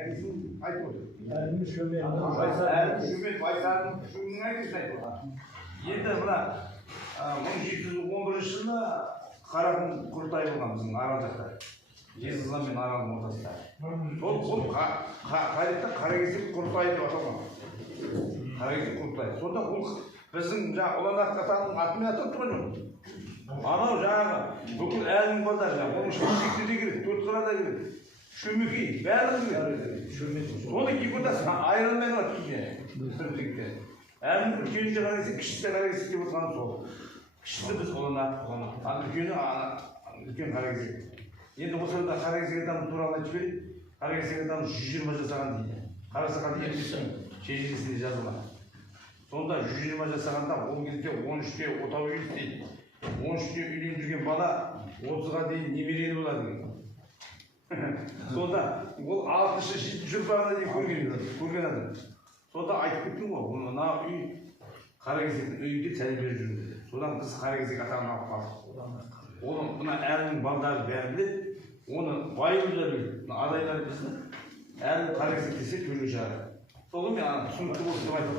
айтып отыр. Енді мына 1711 жылы Қарақұм құрылтай болған біздің Арал жақта. Жезқазған мен Аралдың ортасында. Сол тарихта Қаракесек құрылтайы деп аталған. Қаракесек құрылтайы. Сонда ол біздің ұлан атқатаның атымен атап тұрған. Анау жаңағы бүкіл әлінің балдары жаңағы. Оның шөмекте де керек, Төртқарада керек. Шөмекей, бәрін керек. Соны депутат айырылмай қалады кейде. Әлінің үлкені де Қаракесек, кішісі де Қаракесек деп отырғаны сол. Кішісі біз ұлан атқатаны. Үлкені үлкен Қаракесек. Енді осы арада Қаракесек атамыз туралы айтып берейік. Қаракесек атамыз 120 жасаған дейді. Қарасақал емдесінің шежіресінде жазылған. Сонда 120 жасағанда ол кезде 13-те отау үйілді дейді. 13-те үйлендірген бала 30-ға дейін немерелі болады деген. Сонда ол 6-7 ұрпағына дейін көрген адам. Сонда айтып кеттім ғой, мына үй Қаракесектің үйінде тәрбие беріп жүрді. Содан біз Қаракесек атағын алып қалдық. Оның мына әлінің балдары бәрі біледі. Оны байылдар біледі. Адайлар бізді әлін Қаракесек десе төле шығады. Сол мен түсінікті болды деп айтып